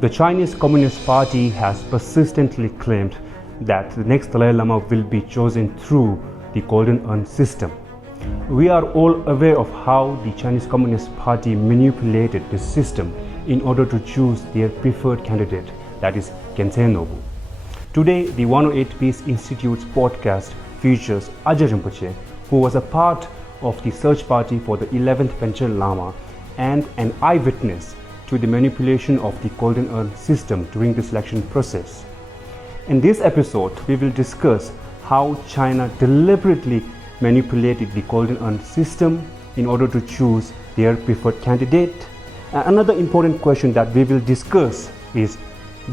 The Chinese Communist Party has persistently claimed that the next Dalai Lama will be chosen through the Golden Urn System. We are all aware of how the Chinese Communist Party manipulated the system in order to choose their preferred candidate, that is Gyaltsen Norbu. Today, the 108 Peace Institute's podcast features Arjia Rinpoche, who was a part of the search party for the 11th Panchen Lama and an eyewitness to the manipulation of the Golden Urn System during the selection process. In this episode, we will discuss how China deliberately manipulated the Golden Urn System in order to choose their preferred candidate. Another important question that we will discuss is,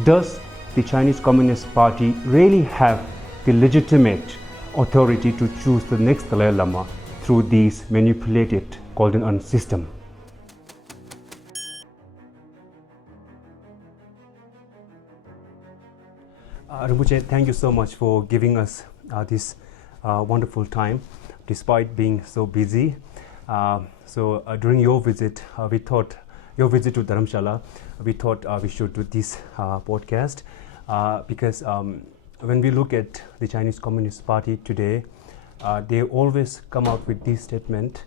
does the Chinese Communist Party really have the legitimate authority to choose the next Dalai Lama through these manipulated Golden Urn System? Rinpoche, thank you so much for giving us this wonderful time, despite being so busy. During your visit, your visit to Dharamshala, we thought we should do this podcast because when we look at the Chinese Communist Party today, they always come out with this statement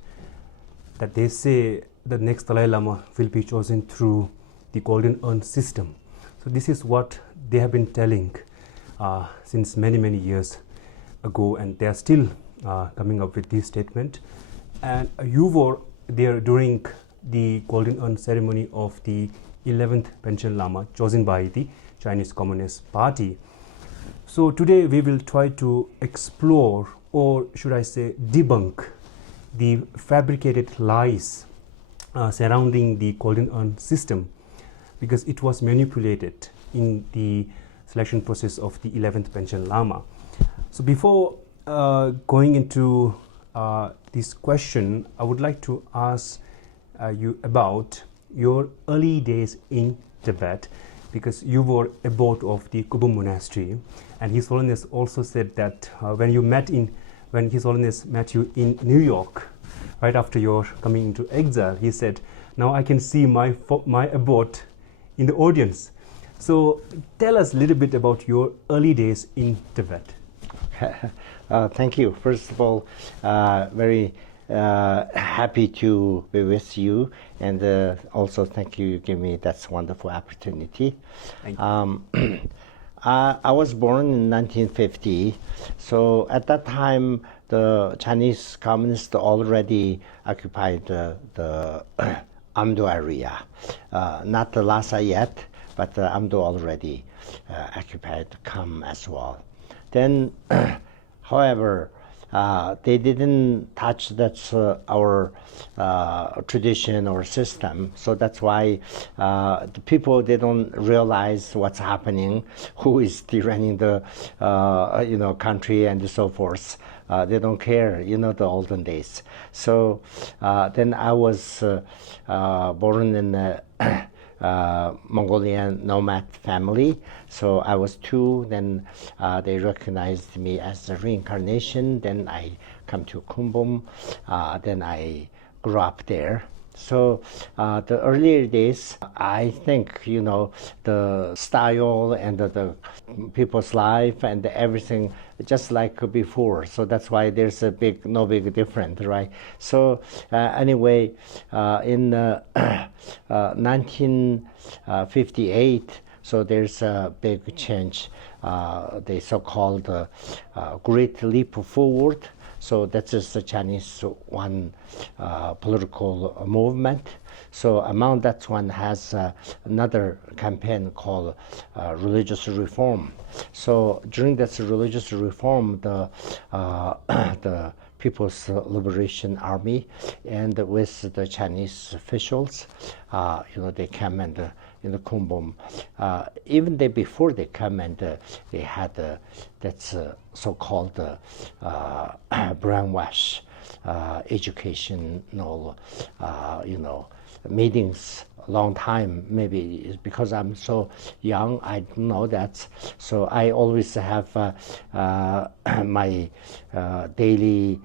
that they say the next Dalai Lama will be chosen through the Golden Urn System. So this is what they have been telling since many years ago, and they are still coming up with this statement. And you were there during the Golden Urn ceremony of the 11th Panchen Lama chosen by the Chinese Communist Party. So today we will try to explore, or should I say debunk, the fabricated lies surrounding the Golden Urn System, because it was manipulated in the selection process of the 11th Panchen Lama. So before going into this question, I would like to ask you about your early days in Tibet, because you were abbot of the Kumbum Monastery, and His Holiness also said that when His Holiness met you in New York, right after your coming into exile, he said, "Now I can see my abbot in the audience." So tell us a little bit about your early days in Tibet. Thank you. First of all, very happy to be with you, and also thank you giving me that wonderful opportunity. Thank you. I was born in 1950, so at that time the Chinese communists already occupied the Amdo area, not the Lhasa yet, but Amdo already occupied Kham as well. Then, however, they didn't touch our tradition or system, so that's why the people, they don't realize what's happening, who is running the country and so forth. They don't care, the olden days. So then I was born in a Mongolian nomad family. So I was 2, then they recognized me as the reincarnation. Then I come to Kumbum, then I grew up there. So the earlier days, I think, the style and the people's life and everything just like before. So that's why there's no big difference, right? So anyway, in 1958, so there's a big change, the so-called Great Leap Forward. So that is the Chinese one political movement. So among that one has another campaign called religious reform. So during that religious reform, the People's Liberation Army and with the Chinese officials, they come and in the Kumbum. Even before they come and they had that's so-called brainwash educational, meetings a long time. Maybe it's because I'm so young, I don't know that. So I always have my daily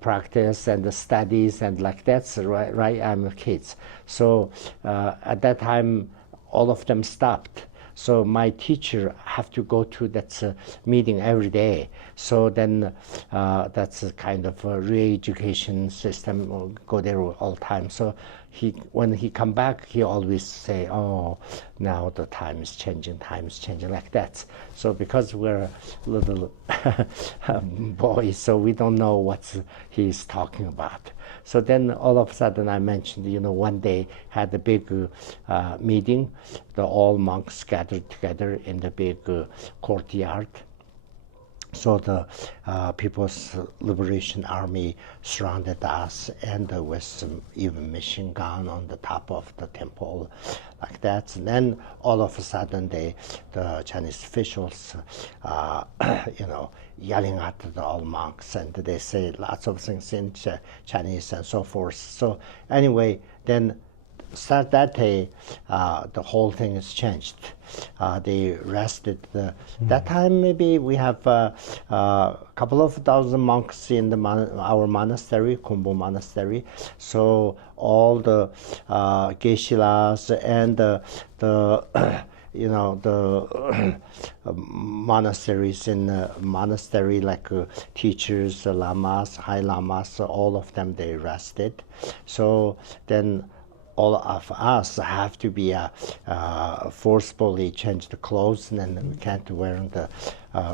practice and the studies and like that, right? I'm a kid. So at that time, all of them stopped. So my teacher have to go to that meeting every day. So then that's a kind of a re-education system, go there all the time. So when he come back, he always say, oh, now the time is changing, like that. So because we're little boys, so we don't know what he's talking about. So then all of a sudden I mentioned, one day had a big meeting. All monks gathered together in the big courtyard. So the People's Liberation Army surrounded us, and with some even machine gun on the top of the temple, like that. And then all of a sudden, the Chinese officials, yelling at all monks, and they say lots of things in Chinese and so forth. So anyway, then start that day, the whole thing has changed. They arrested that time maybe we have a couple of thousand monks in our monastery, Kumbum Monastery. So all the geshe-las and the monasteries in the monastery, like teachers, lamas, high lamas, all of them they arrested. So then all of us have to be forcefully change the clothes, and then we can't wear the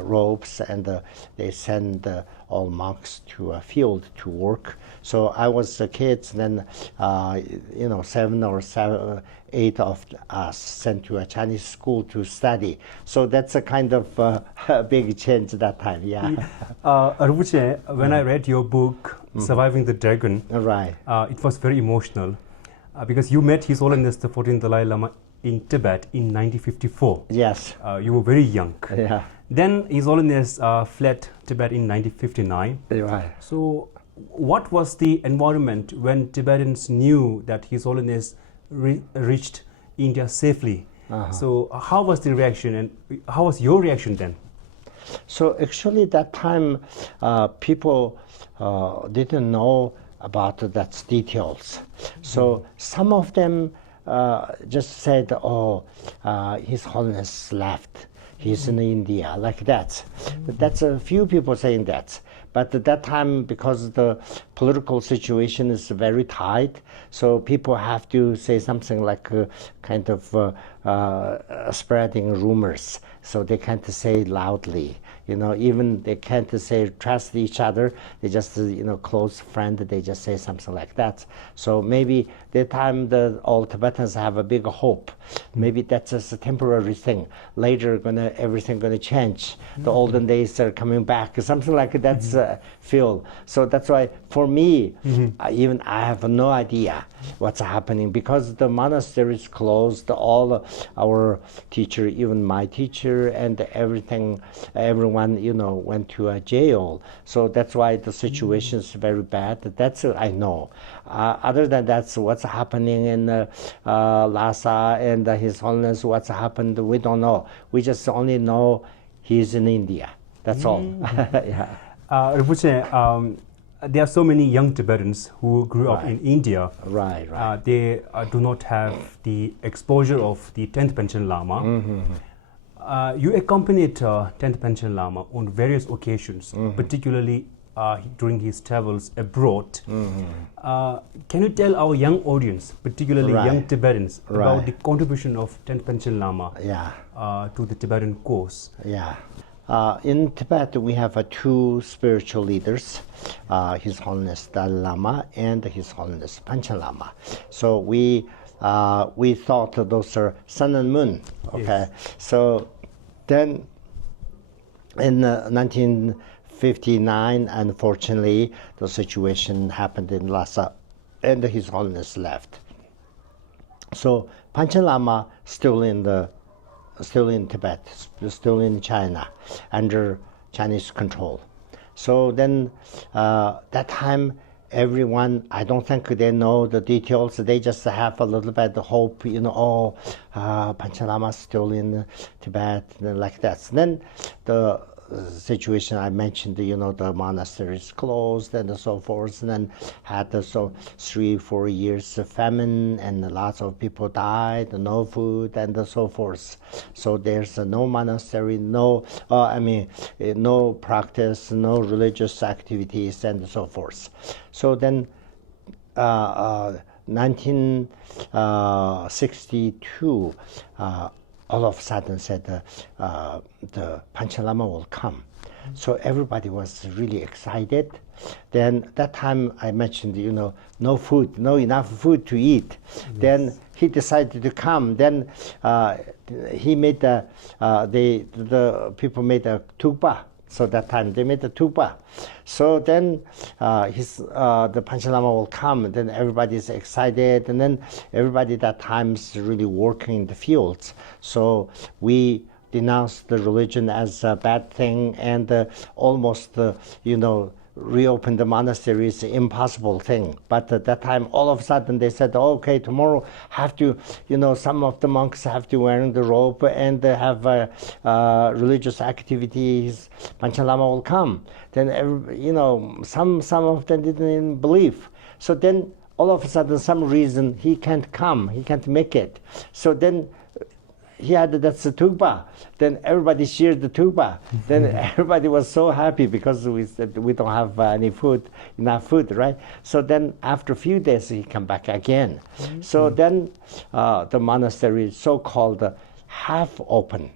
robes, and they send all monks to a field to work. So I was a kid, and then 7 or 8 of us sent to a Chinese school to study. So that's a kind of big change that time. Rinpoche, when I read your book, Surviving the Dragon, right, it was very emotional. Because you met His Holiness the 14th Dalai Lama in Tibet in 1954. Yes. You were very young. Yeah. Then His Holiness fled Tibet in 1959. Right. So what was the environment when Tibetans knew that His Holiness reached India safely? So how was the reaction, and how was your reaction then? So actually that time people didn't know about that details. So some of them just said, oh, His Holiness left. He's in India, like that. But that's a few people saying that. But at that time, because the political situation is very tight, so people have to say something like kind of spreading rumors. So they can't say loudly. Even they can't say trust each other. They just, close friend, they just say something like that. So maybe the time all Tibetans have a big hope. Maybe that's just a temporary thing. Later, everything gonna change. The olden days are coming back. Something like that's feel. So that's why, for me, even I have no idea what's happening, because the monastery is closed. All our teacher, even my teacher, and everyone, went to a jail. So that's why the situation is very bad. That's I know. Other than that, what's happening in Lhasa and His Holiness, what's happened, we don't know. We just only know he's in India. That's all. Yeah. Rinpoche, there are so many young Tibetans who grew up in India. Right. They do not have the exposure of the 10th Panchen Lama. You accompanied 10th Panchen Lama on various occasions, particularly during his travels abroad. Can you tell our young audience, particularly young Tibetans, about the contribution of 10th Panchen Lama to the Tibetan cause? Yeah. In Tibet, we have 2 spiritual leaders, His Holiness Dalai Lama and His Holiness Panchen Lama. So we thought those are sun and moon. Okay. Yes. So then in 1959, unfortunately, the situation happened in Lhasa, and His Holiness left. So Panchen Lama still in Tibet, still in China, under Chinese control. So then that time, everyone, I don't think they know the details. They just have a little bit of hope, Panchen Lama still in Tibet, like that. So then the situation I mentioned, you know, the monastery is closed and so forth, and then had so 3-4 years of famine, and lots of people died, no food and so forth. So there's no monastery, no no practice, no religious activities and so forth. So then 1962, all of a sudden said the Panchen Lama will come. So everybody was really excited. Then that time I mentioned, you know, no food, no enough food to eat. Yes. Then he decided to come. Then he made the people made a tuba. So that time they made a tuba. So then the Panchen Lama will come, and then everybody's excited, and then everybody that time's really working in the fields. So we denounced the religion as a bad thing, and almost you know, reopen the monastery is an impossible thing. But at that time, all of a sudden they said, oh, okay, tomorrow have to, you know, some of the monks have to wear the robe and have religious activities. Panchen Lama will come. Then, you know, some of them didn't even believe. So then all of a sudden, some reason he can't come, he can't make it. So then he had that's the tuba. Then everybody shared the tuba. Then everybody was so happy because we said we don't have enough food, right? So then after a few days he come back again. Mm-hmm. So then the monastery is so-called half-open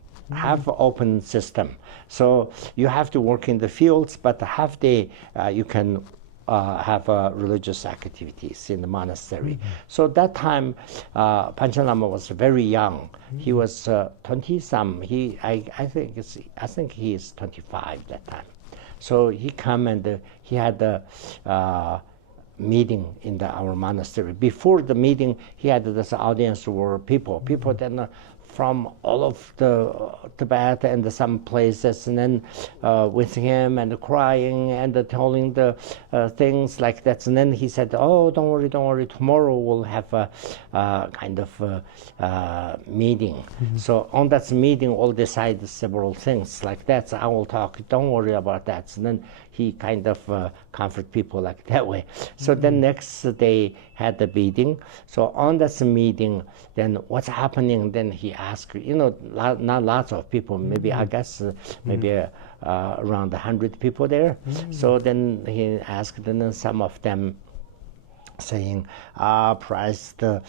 system. So you have to work in the fields, but the half day you can have religious activities in the monastery. Mm-hmm. So that time, Panchen Lama was very young. Mm-hmm. He was 20-some. I think he is 25 that time. So he come and he had a meeting in our monastery. Before the meeting, he had this audience were people then from all of the Tibet and some places, and then with him and crying and telling the things like that. And then he said, oh, don't worry, tomorrow we'll have a kind of meeting. Mm-hmm. So on that meeting, we'll decide several things like that. So I will talk, don't worry about that. And then he kind of comfort people like that way. So then next day had the meeting. So on that meeting, then what's happening? Then he asked, you know, not lots of people, maybe I guess maybe around 100 people there. So then he asked, and then some of them saying, praise the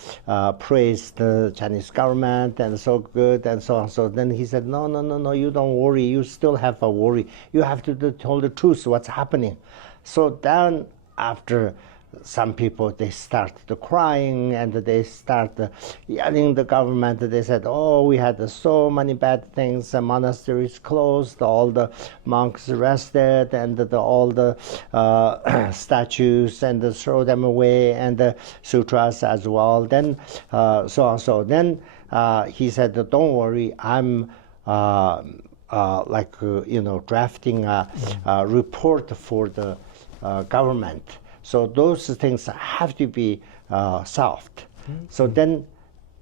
Chinese government and so good and so on. So then he said, no, you don't worry. You still have a worry. You have to tell the truth, what's happening. So then after some people, they start crying and they start yelling the government. They said, oh, we had so many bad things. The monasteries closed, all the monks arrested, and all the statues and throw them away, and the sutras as well. Then so on. So then he said, don't worry, I'm drafting a report for the government. So those things have to be solved. Mm-hmm. So then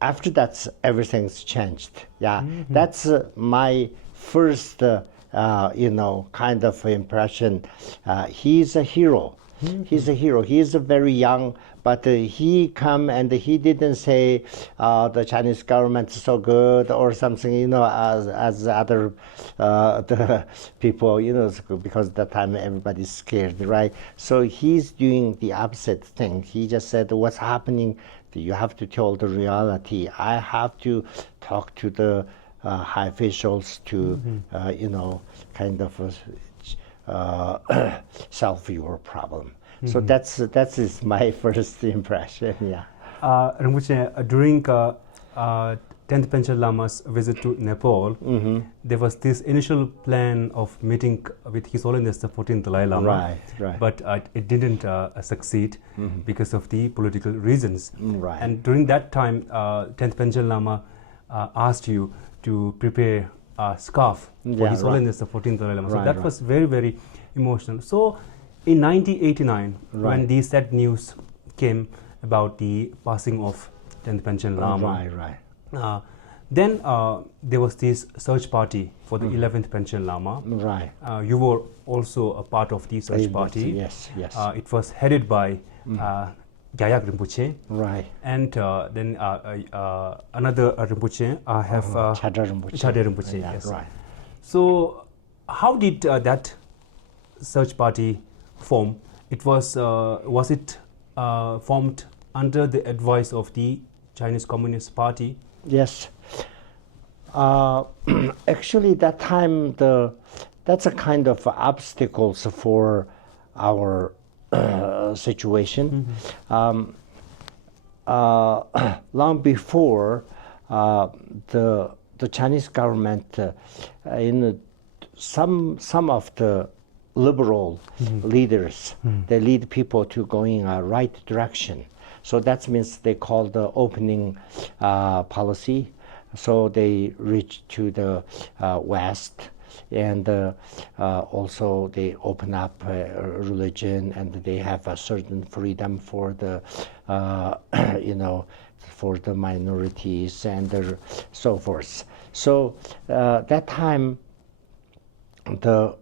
after that, everything's changed. Yeah, mm-hmm. That's my first, kind of impression. He's a hero. Mm-hmm. He's a hero. He is very young, but he come and he didn't say the Chinese government is so good or something, you know, as other the people, you know, because at that time everybody's scared, right? So he's doing the opposite thing. He just said, what's happening? You have to tell the reality. I have to talk to the high officials to, kind of solve your problem. Mm-hmm. So that is my first impression. Yeah. Rinpoche, during 10th Panchen Lama's visit to Nepal, mm-hmm. there was this initial plan of meeting with His Holiness the 14th Dalai Lama. Right. But it didn't succeed mm-hmm. because of the political reasons. Right. And during that time, 10th Panchen Lama asked you to prepare a scarf for His Holiness the 14th Dalai Lama. So that was very, very emotional. So in 1989, when the sad news came about the passing of 10th Panchen Lama, Then there was this search party for the 11th Panchen Lama. Right. You were also a part of the search party. Yes, yes. It was headed by Gyaltsen Rinpoche. Right. And then another Rinpoche, Chadra Rinpoche. Chadra Rinpoche, Yeah, yes. right. So how did that search party form? It was it formed under the advice of the Chinese Communist Party? Yes. Actually, that time that's a kind of obstacles for our situation. Long before the Chinese government, in some of the liberal leaders, they lead people to going right direction. So that means they call the opening policy. So they reach to the west, and also they open up religion, and they have a certain freedom for the for the minorities and so forth. So that time the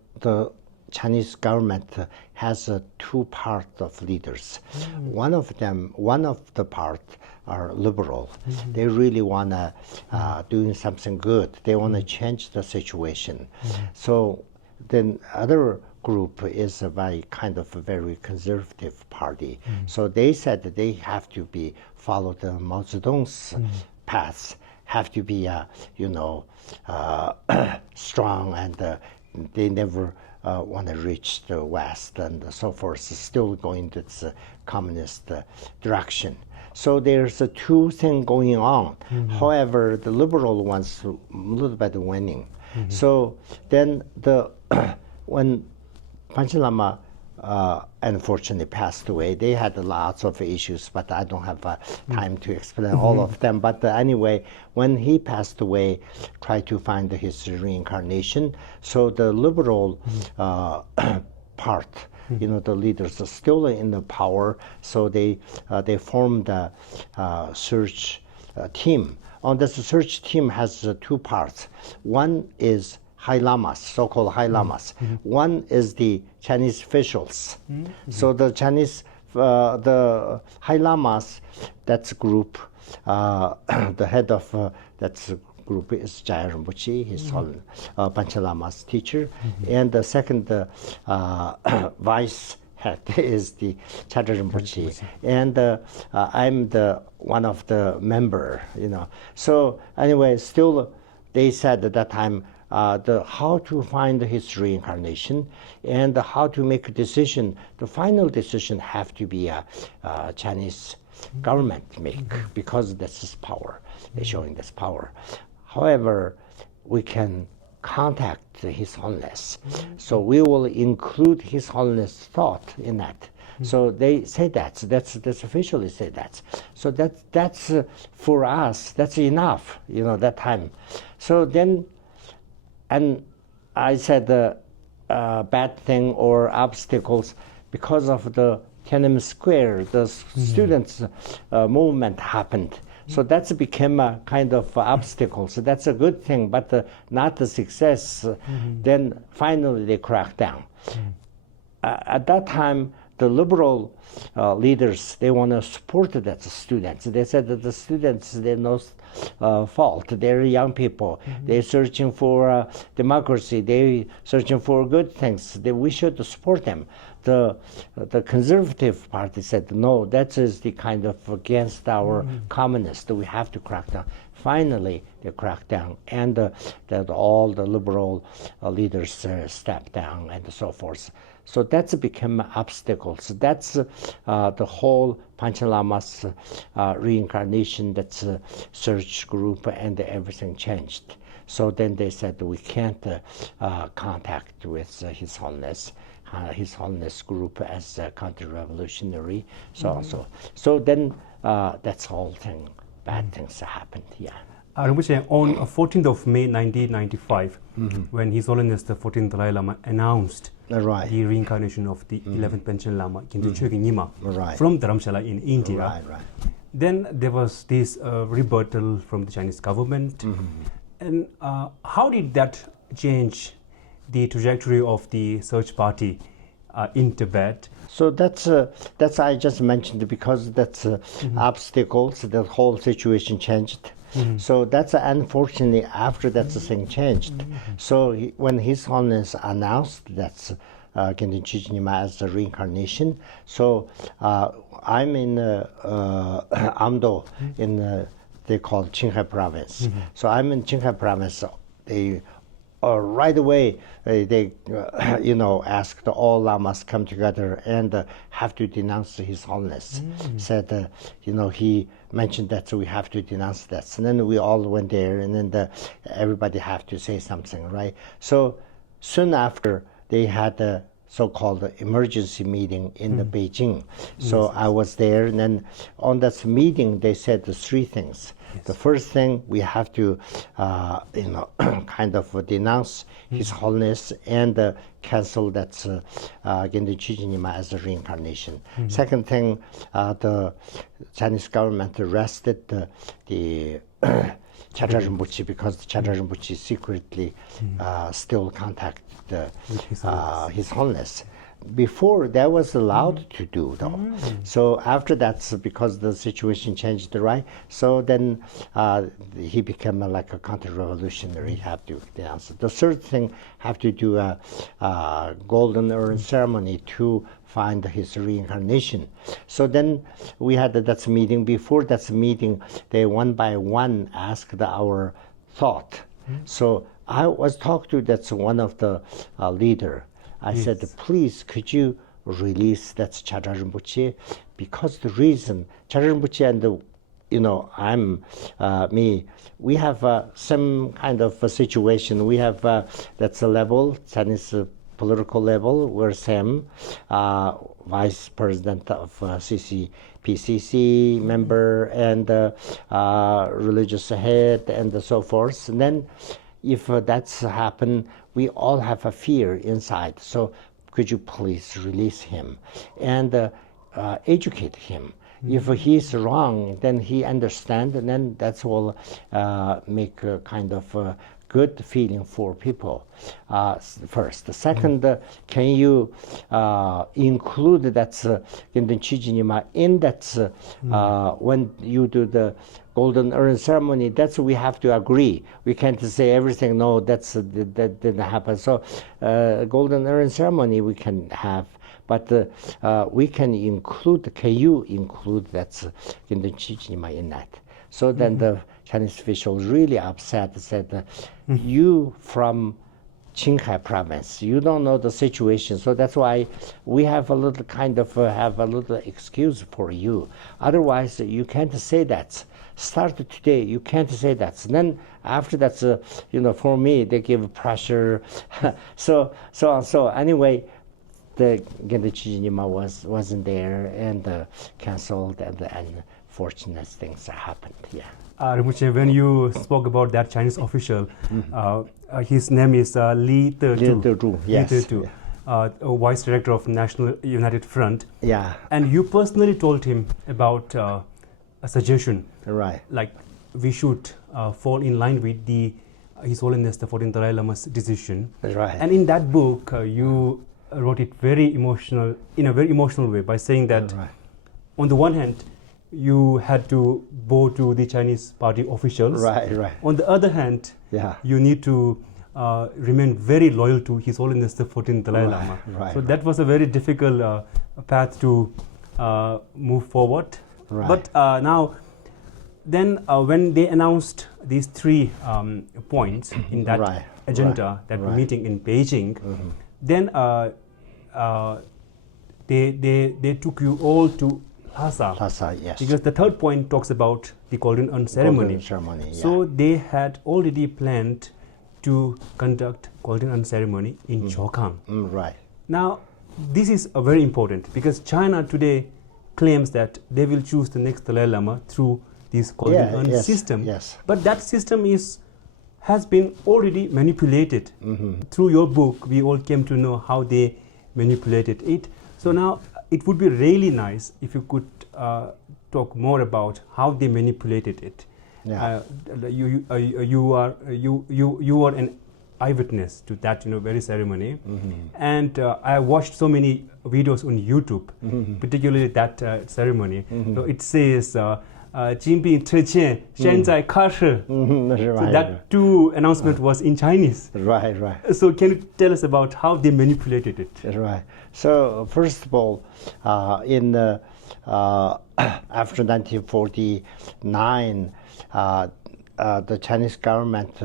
Chinese government has two parts of leaders. One of the part are liberal. They really want to doing something good. They want to change the situation. So then other group is a very conservative party. So they said that they have to be follow the Mao Zedong's path, have to be strong, and they never want to reach the West and so forth, still going to this communist direction. So there's two things going on. However, the liberal ones a little bit winning. So then when Panchen Lama unfortunately passed away, they had lots of issues, but I don't have time to explain all of them. But anyway, when he passed away, tried to find his reincarnation. So the liberal part, the leaders are still in the power. So they formed a search team. On this search team has two parts. One is High Lamas, so-called High Lamas. One is the Chinese officials. So the Chinese, the High Lamas, that's a group. The head of that group is Arjia Rinpoche, his Panchen Lama's teacher, and the second vice head is the Chadra Rinpoche, and I'm the one of the member. So anyway, still they said at that time. How to find his reincarnation and how to make a decision. The final decision have to be a Chinese government make, because that's his power. They're showing this power. However, we can contact His Holiness. So we will include His Holiness thought in that. So they say that's officially say that. So that's for us. That's enough. That time. So then. And I said the bad thing or obstacles because of the Tiananmen Square, the students' movement happened. So that's became a kind of obstacle. So that's a good thing, but not a success. Then finally they cracked down. At that time, the liberal leaders, they want to support that students. They said that the students, they're no fault. They're young people. They're searching for democracy. They're searching for good things. We should support them. The conservative party said, no, that is the kind of against our communists. We have to crack down. Finally, they cracked down, and that all the liberal leaders stepped down and so forth. So that's become obstacles. That's the whole Panchen Lama's reincarnation, that's a search group, and everything changed. So then they said we can't contact with His Holiness. His Holiness group as a counter-revolutionary, So then that's whole thing. Bad things happened. Yeah. Rinpoche, on 14th of May 1995, when His Holiness the 14th Dalai Lama announced the reincarnation of the 11th Panchen Lama, Kyintu Chögyeng Nyima, from Dharamshala in India. then there was this rebuttal from the Chinese government. And how did that change the trajectory of the search party in Tibet? So that's I just mentioned, because that's obstacles. The whole situation changed. So that's unfortunately after that the thing changed. So when His Holiness announced that's Gendun Chijinima as a reincarnation, so I'm in Amdo in they call Qinghai province. So I'm in Qinghai province. They right away they asked all lamas come together and have to denounce His Holiness. Said he mentioned that, so we have to denounce that. And then we all went there, and then everybody have to say something, right? So soon after they had a so-called emergency meeting in the Beijing. So I was there, and then on that meeting they said the three things. The first thing, we have to, kind of denounce His Holiness and cancel that Gendun Chijinima as a reincarnation. Second thing, the Chinese government arrested the Chadra Rinpoche, because the Chadra Rinpoche secretly still contact His Holiness. Before that was allowed to do, though. So after that, because the situation changed, right? So then he became like a counter-revolutionary. Have to denounce. The third thing, have to do a Golden Urn ceremony to find his reincarnation. So then we had that meeting. Before that meeting, they one by one asked our thought. So I was talked to that's one of the leader. I said, please, could you release that Chadra Rinpoche? Because the reason, Chadra Rinpoche and I'm me, we have some kind of a situation. We have, that's a level, Chinese political level, we're same, vice president of CCP member, and religious head, and so forth. And then if that's happened, we all have a fear inside. So could you please release him and educate him? If he's wrong, then he understands, and then that will make a kind of good feeling for people. First. The second, can you include that Gendun Chijinima in that when you do the Golden Urn ceremony? That's we have to agree. We can't say everything. No, that didn't happen. So Golden Urn ceremony we can have, but we can include. Can you include that Gendun Chijinima in that? So then the Chinese officials really upset, said, you from Qinghai province, you don't know the situation. So that's why we have a little kind of have a little excuse for you. Otherwise, you can't say that. Start today, you can't say that. And then after that, for me, they give pressure. so anyway, the Gendun Chijinima wasn't there and canceled, and unfortunate things happened. Yeah. Rinpoche, when you spoke about that Chinese official, his name is Li Teju. Yes. Li Teju, Vice Director of National United Front. Yeah. And you personally told him about a suggestion. Right. Like we should fall in line with His Holiness the 14th Dalai Lama's decision. Right. And in that book, you wrote it in a very emotional way by saying that on the one hand, you had to bow to the Chinese party officials. Right. On the other hand, you need to remain very loyal to His Holiness the 14th Dalai Lama. So that was a very difficult path to move forward. Right. But now, then when they announced these 3 points in that agenda, that meeting in Beijing, then they took you all to Lhasa, yes. Because the 3rd point talks about the Golden Urn ceremony. So they had already planned to conduct Golden Urn ceremony in Chokhang. Right. Now, this is very important because China today claims that they will choose the next Dalai Lama through this Golden Urn system. Yes. But that system has been already manipulated. Through your book, we all came to know how they manipulated it. So now, it would be really nice if you could talk more about how they manipulated it. Yeah. You are an eyewitness to that, very ceremony, and I watched so many videos on YouTube, particularly that ceremony. So it says, 金币撤迁，现在开始. So that two announcement was in Chinese. Right. So can you tell us about how they manipulated it? Right. So first of all, in after 1949, the Chinese government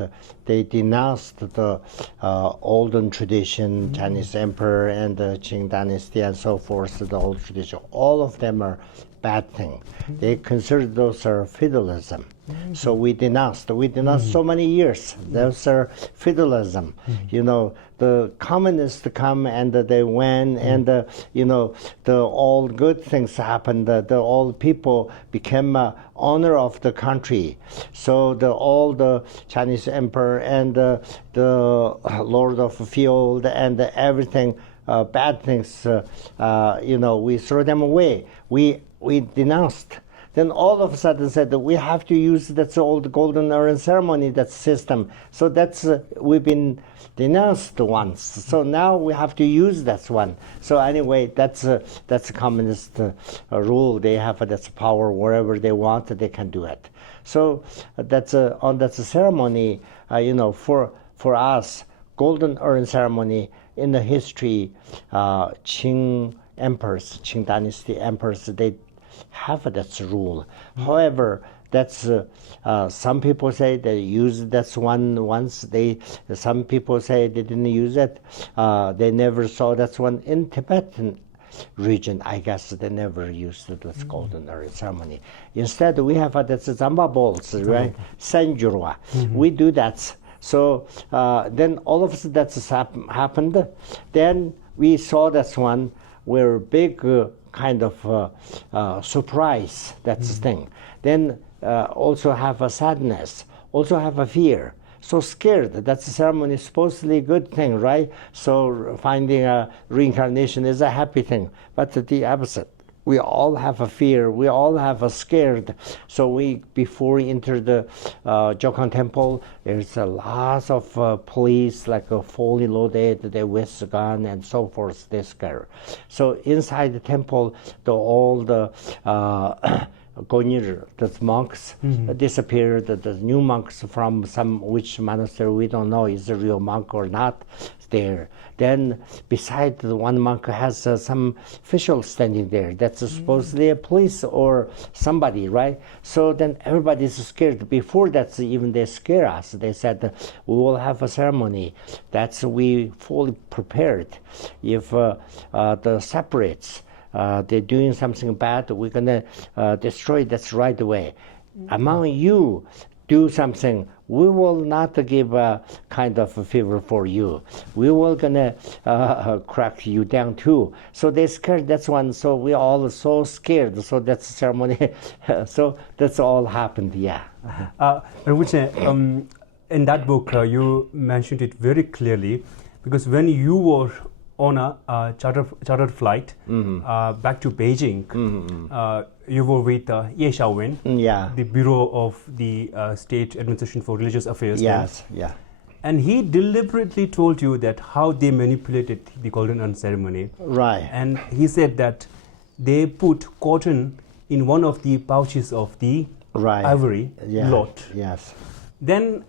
they denounced the olden tradition, Chinese emperor and the Qing dynasty and so forth. The old tradition, all of them are bad thing. They consider those are feudalism. So we denounced so many years. Those are feudalism. The communists come and they went, and the all good things happened. The old people became owner of the country. So all the Chinese emperor and the lord of field and everything bad things. We throw them away. We denounced. Then all of a sudden said that we have to use that's old Golden Urn ceremony, that system. So that's we've been denounced once. So now we have to use that one. So anyway, that's a communist rule. They have that's power wherever they want. They can do it. So that's a ceremony. For us, Golden Urn ceremony in the history, Qing emperors, Qing dynasty emperors, they have that rule. However, that's some people say they used that one once. Some people say they didn't use it. They never saw that one in Tibetan region. I guess they never used this Golden Urn ceremony. Instead, we have that's Zamba bowls, right? Sanjurwa. We do that. So then all of a sudden that's happened. Then we saw this one where big kind of surprise, that's the thing. Then also have a sadness, also have a fear. So scared, that's a ceremony, supposedly good thing, right? So finding a reincarnation is a happy thing, but the opposite. We all have a fear, we all have a scared. So before we enter the Jokan temple, there's a lot of police, like fully loaded, they with a gun and so forth, they scare. So inside the temple, all the Gonir, the monks disappeared. The new monks from which monastery we don't know is a real monk or not there. Then beside the one monk has some official standing there. That's supposedly a police or somebody, right? So then everybody's scared. Before that, even they scare us. They said we will have a ceremony. That's we fully prepared. If the separates. They're doing something bad, we're going to destroy that right away. Among you, do something, we will not give a kind of a favor for you. We will going to crack you down too. So they scared, that's one. So we all so scared. So that's the ceremony. So that's all happened, yeah. Rinpoche, in that book, you mentioned it very clearly, because when you were on a chartered flight back to Beijing, you were with Ye Xiaowen, the Bureau of the State Administration for Religious Affairs. Yes, then. yeah. And he deliberately told you that how they manipulated the Golden Urn ceremony. Right. And he said that they put cotton in one of the pouches of the ivory lot. Yes. Then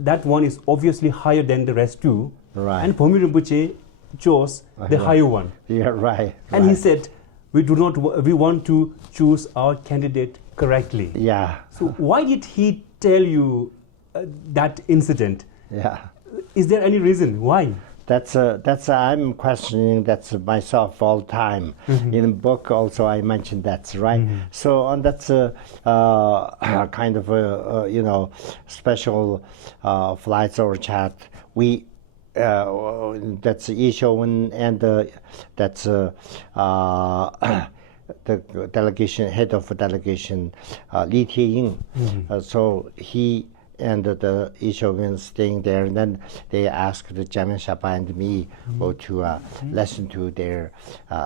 that one is obviously higher than the rest too. Right. And Pomi Rinpoche chose the higher one. Yeah, right. And he said, we want to choose our candidate correctly. Yeah. So why did he tell you that incident? Yeah. Is there any reason why? That's I'm questioning that myself all the time. In the book also I mentioned that, right? So on that kind of special flights or chat, we that's Yishowen and that's the delegation, head of delegation, Li Tieying. So he and the Ishogun staying there, and then they asked the Jamin Shapa and me go to listen to their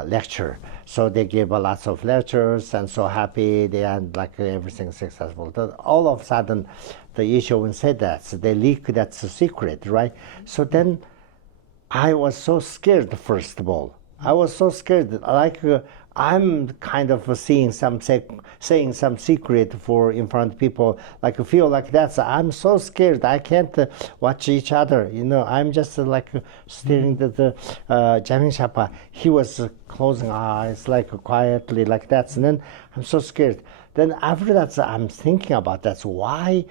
lecture. So they gave lots of lectures and so happy, they had like everything successful. All of a sudden, the Ishogun said that, so they leaked that's a secret, right? So then I was so scared, first of all. I was so scared, like I'm kind of saying some secret for in front of people, like feel like that. So I'm so scared. I can't watch each other. I'm just like staring at the Jamin Shapa. He was closing eyes, like quietly, like that. And then I'm so scared. Then after that, I'm thinking about that. So why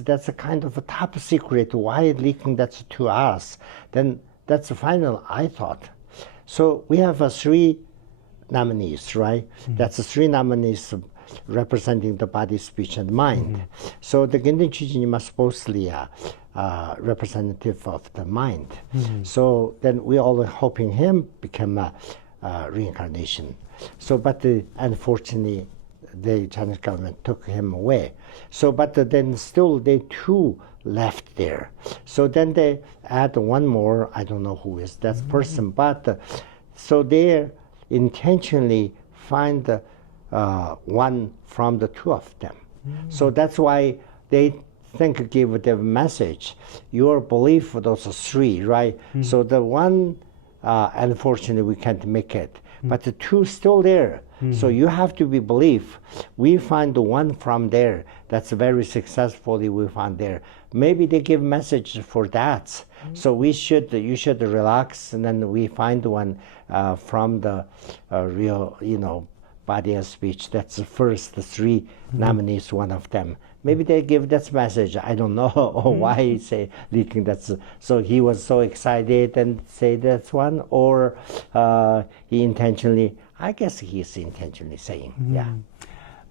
that's a kind of a top secret. Why leaking that to us? Then that's the final. I thought. So we have 3 nominees, right? That's 3 nominees representing the body, speech, and mind. So the Gendin Chujin is supposedly representative of the mind. So then we all hoping him become a reincarnation. So, but unfortunately, the Chinese government took him away. So, but then still they 2 left there. So then they add 1 more. I don't know who is that person, but so they intentionally find 1 from the 2 of them. So that's why they think give the message. Your belief for those 3, right? So the 1, unfortunately, we can't make it, but the 2 still there. So you have to be belief. We find the 1 from there that's very successfully we found there. Maybe they give message for that. So you should relax, and then we find 1 from the real, body and speech. That's the first 3 nominees, 1 of them. Maybe they give that message. I don't know why he say leaking. So he was so excited and say that's 1, or he intentionally. I guess he is intentionally saying, yeah.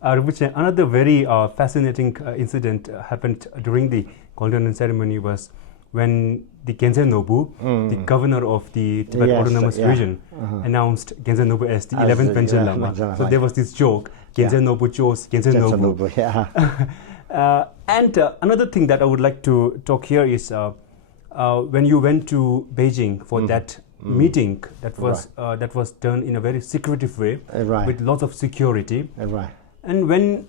Rinpoche, another very fascinating incident happened during the Golden Urn ceremony was when the Gyaltsen Norbu, the governor of the Tibet Autonomous Region, announced Gyaltsen Norbu as the 11th Panchen Lama. So there was this joke, Gyaltsen Norbu chose Gyaltsen Norbu. And another thing that I would like to talk here is when you went to Beijing for that meeting, that was done in a very secretive way, with lots of security. And when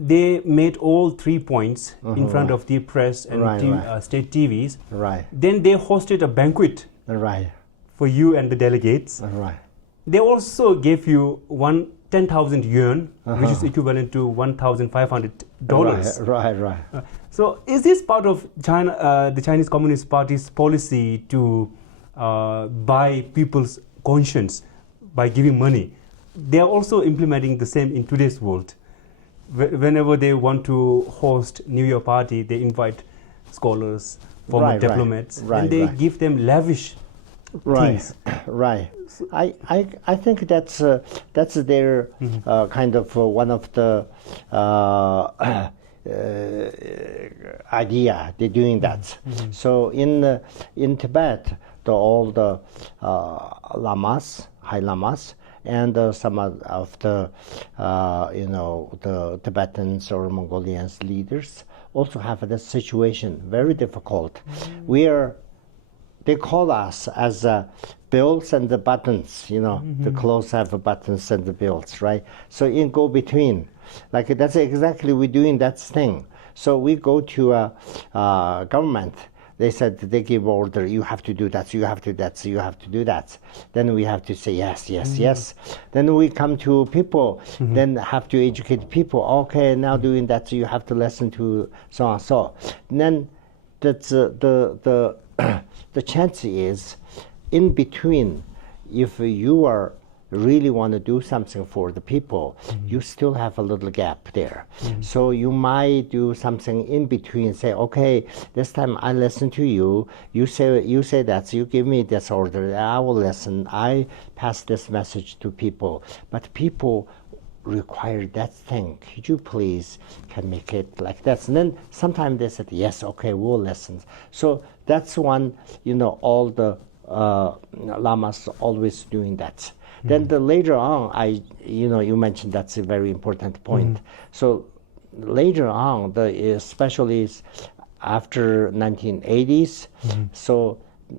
they made all 3 points in front of the press and state TVs, then they hosted a banquet for you and the delegates. They also gave you 10,000 yuan, which is equivalent to $1,500. So is this part of China, the Chinese Communist Party's policy to buy people's conscience by giving money? They are also implementing the same in today's world. Whenever they want to host New Year party, they invite scholars, former diplomats, and they give them lavish things. I think that's their kind of one of the idea. They're doing that. So in Tibet, all the lamas, high lamas, and some of the the Tibetans or Mongolians leaders also have this situation very difficult. They call us as belts and the buttons. The clothes have buttons and the belts, right? So in go between, like that's exactly we're doing that thing. So we go to a government. They said they give order. You have to do that. You have to do that. You have to do that. Then we have to say yes, yes, yes. Then we come to people. Then have to educate people. Okay, now doing that. So you have to listen to so and so. And then that's the chance is in between. If you are really want to do something for the people, you still have a little gap there. So you might do something in between, say, okay, this time I listen to you, you say that, so you give me this order, I will listen, I pass this message to people. But people require that thing. Could you please can make it like that? And then sometimes they said, yes, okay, we'll listen. So that's one, all the lamas always doing that. Then later on, you mentioned that's a very important point. So later on, especially after 1980s, so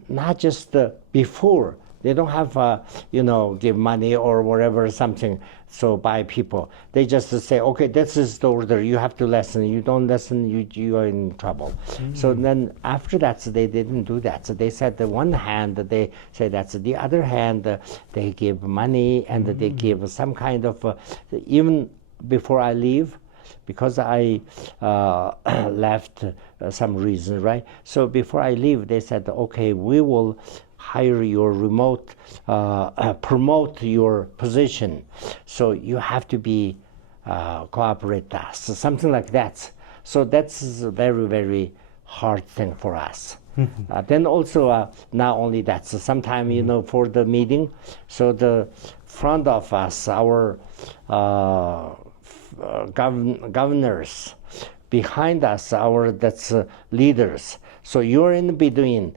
not just before, they don't have, give money or whatever, something, so by people. They just say, okay, this is the order, you have to listen. You don't listen, you are in trouble. So then after that, so they didn't do that. So they said the one hand, they say that's the other hand, they give money and they give some kind of, even before I leave, because I left some reason, right? So before I leave, they said, okay, we will hire your remote, promote your position. So you have to be, cooperate with us, something like that. So that's a very, very hard thing for us. Then also, not only that, so sometime, for the meeting, so the front of us, our governors, behind us, that's leaders. So you're in between.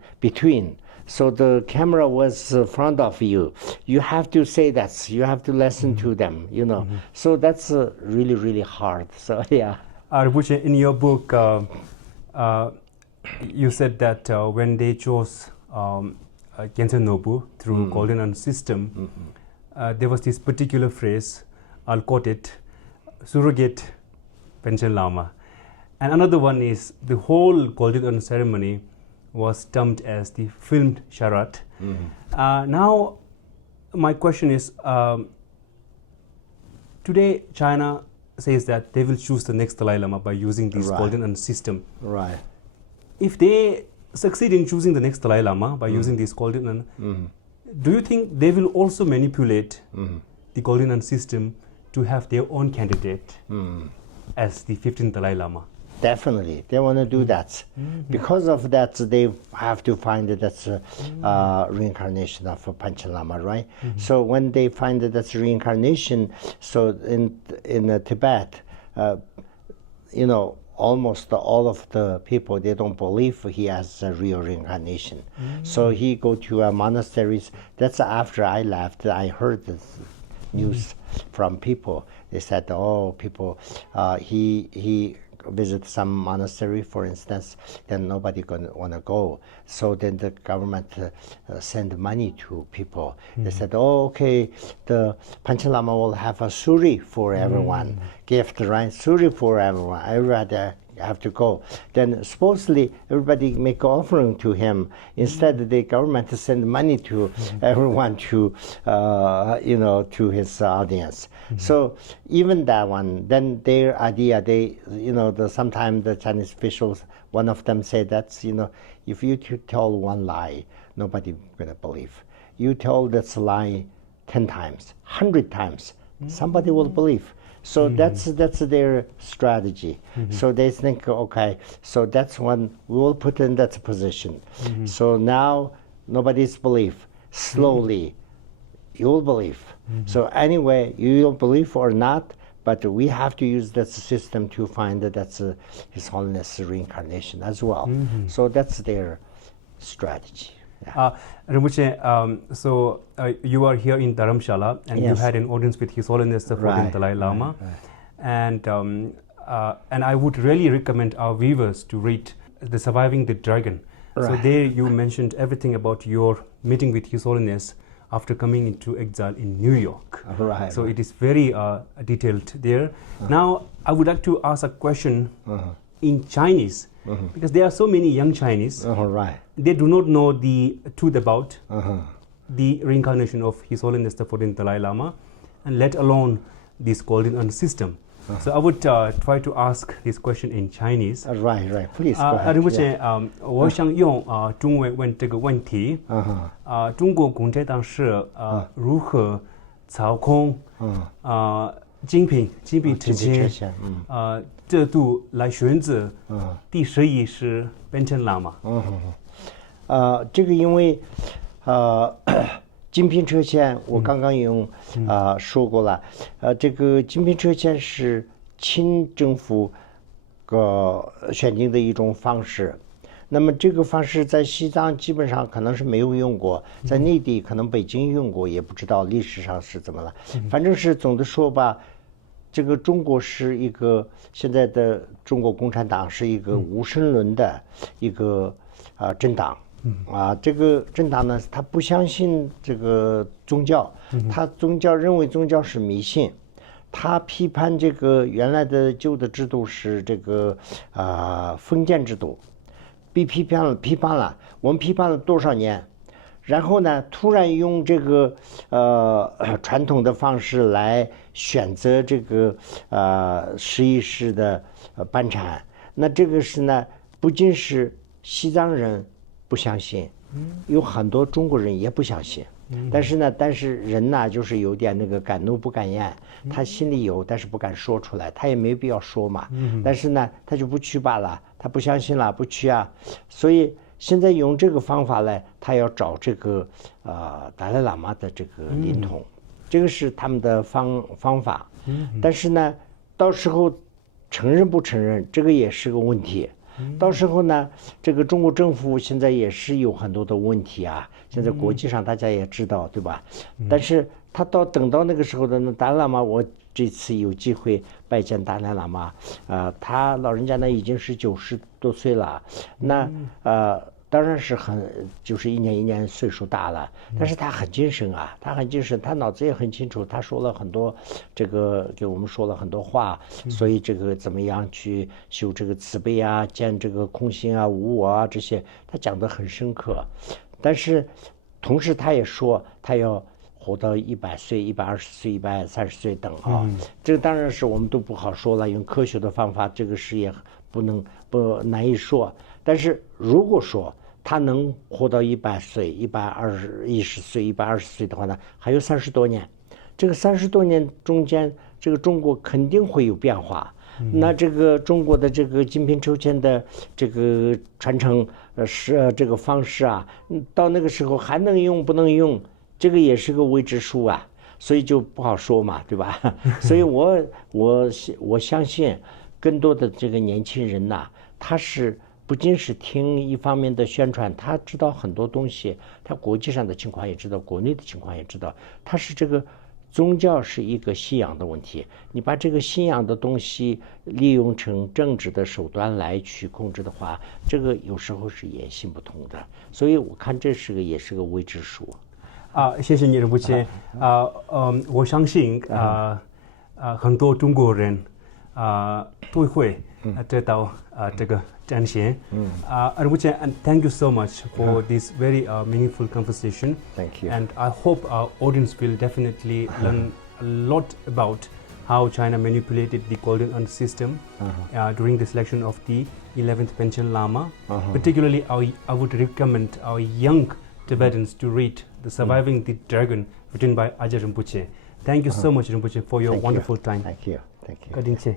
So the camera was front of you. You have to say that. You have to listen to them. So that's really, really hard. So yeah. Rinpoche, in your book, you said that when they chose Gyaltsen Norbu through Golden Urn System, there was this particular phrase. I'll quote it: surrogate Panchen Lama. And another one is the whole Golden Urn ceremony was termed as the filmed Sharat. Now, my question is, today China says that they will choose the next Dalai Lama by using this Golden Urn system. Right. If they succeed in choosing the next Dalai Lama by using this Golden Urn, do you think they will also manipulate the Golden Urn system to have their own candidate as the 15th Dalai Lama? Definitely, they want to do that. Because of that, they have to find that that's reincarnation of Panchen Lama, right? So when they find that that's reincarnation, so in Tibet, almost all of the people, they don't believe he has a real reincarnation. So he go to monasteries. That's after I left. I heard this news from people. They said, oh, people, he visit some monastery, for instance, then nobody gonna want to go. So then the government send money to people. They said, oh, okay, the Panchen Lama will have a suri for everyone, gift, right? Suri for everyone. Everybody have to go. Then supposedly everybody make an offering to him. Instead, the government send money to everyone to, to his audience. So even that one, then their idea, sometimes the Chinese officials, one of them said that's, if you tell one lie, nobody gonna believe. You tell that's a lie 10 times, 100 times, somebody will believe. So that's their strategy. So they think, okay, so that's one we will put in that position. So now nobody's believe. Slowly, you'll believe. So anyway, you'll believe or not, but we have to use that system to find that that's His Holiness reincarnation as well. So that's their strategy. Rinpoche, so you are here in Dharamshala and you had an audience with His Holiness the 14th Dalai Lama. And I would really recommend our viewers to read The Surviving the Dragon. So there you mentioned everything about your meeting with His Holiness after coming into exile in New York. So it is very detailed there. Now I would like to ask a question in Chinese, because there are so many young Chinese. They do not know the truth about the reincarnation of His Holiness the 14th Dalai Lama, and let alone this Golden Urn System. So I would try to ask this question in Chinese. Please go ahead. 我想用中文问这个问题。中国共产党是如何操控精品之间制度来选择第11是Panchen Lama？这个因为精品车签，我刚刚说过了，这个精品车签是清政府选定的一种方式。那么这个方式在西藏基本上可能是没有用过，在内地可能北京用过，也不知道历史上是怎么了。反正是总的说吧，这个中国是一个现在的中国共产党是一个无神论的一个政党。这个政党呢，他不相信这个宗教，他认为宗教是迷信，他批判这个原来的旧的制度是这个封建制度，批判了，我们批判了多少年，然后呢，突然用这个传统的方式来选择这个11世的班禅，那这个是呢，不仅是西藏人不相信，有很多中国人也不相信。但是人呢，就是有点那个敢怒不敢言，他心里有，但是不敢说出来，他也没必要说嘛。但是呢，他就不去罢了，他不相信了，不去啊。所以现在用这个方法呢，他要找这个达赖喇嘛的这个灵童，这个是他们的方法。但是呢，到时候承认不承认，这个也是个问题。到时候呢，这个中国政府现在也是有很多的问题啊。现在国际上大家也知道，对吧？但是他等到那个时候的达赖喇嘛，我这次有机会拜见达赖喇嘛，他老人家呢已经是90多岁了，那当然是就是一年一年岁数大了，但是他很精神啊，他脑子也很清楚，他说了很多这个给我们说了很多话，所以这个怎么样去修这个慈悲啊，见这个空心啊、无我啊这些，他讲得很深刻。但是同时他也说他要活到100岁、120岁、130岁等啊，这个当然是我们都不好说了，用科学的方法，这个是也不难以说。但是如果说他能活到100岁、120岁、120岁的话呢，还有30多年，这个30多年中间，这个中国肯定会有变化。那这个中国的这个精品抽签的这个传承这个方式啊，到那个时候还能用不能用，这个也是个未知数啊，所以就不好说嘛，对吧？所以我相信更多的这个年轻人呐，他是不仅是听一方面的宣传，他知道很多东西，他国际上的情况也知道，国内的情况也知道，他是这个宗教是一个信仰的问题，你把这个信仰的东西利用成政治的手段来去控制的话，这个有时候是也行不通的。所以我看这也是个未知数。谢谢你，仁波切。我相信很多中国人都会得到这个展现。仁波切, and thank you so much for this very meaningful conversation. Thank you. And I hope our audience will definitely learn a lot about how China manipulated the Golden Urn System during the selection of the 11th Panchen Lama. Particularly, I would recommend our young Tibetans to read The Surviving the Dragon, written by Arjia Rinpoche. Thank you so much, Rinpoche, for your wonderful time. Thank you. Kadinche.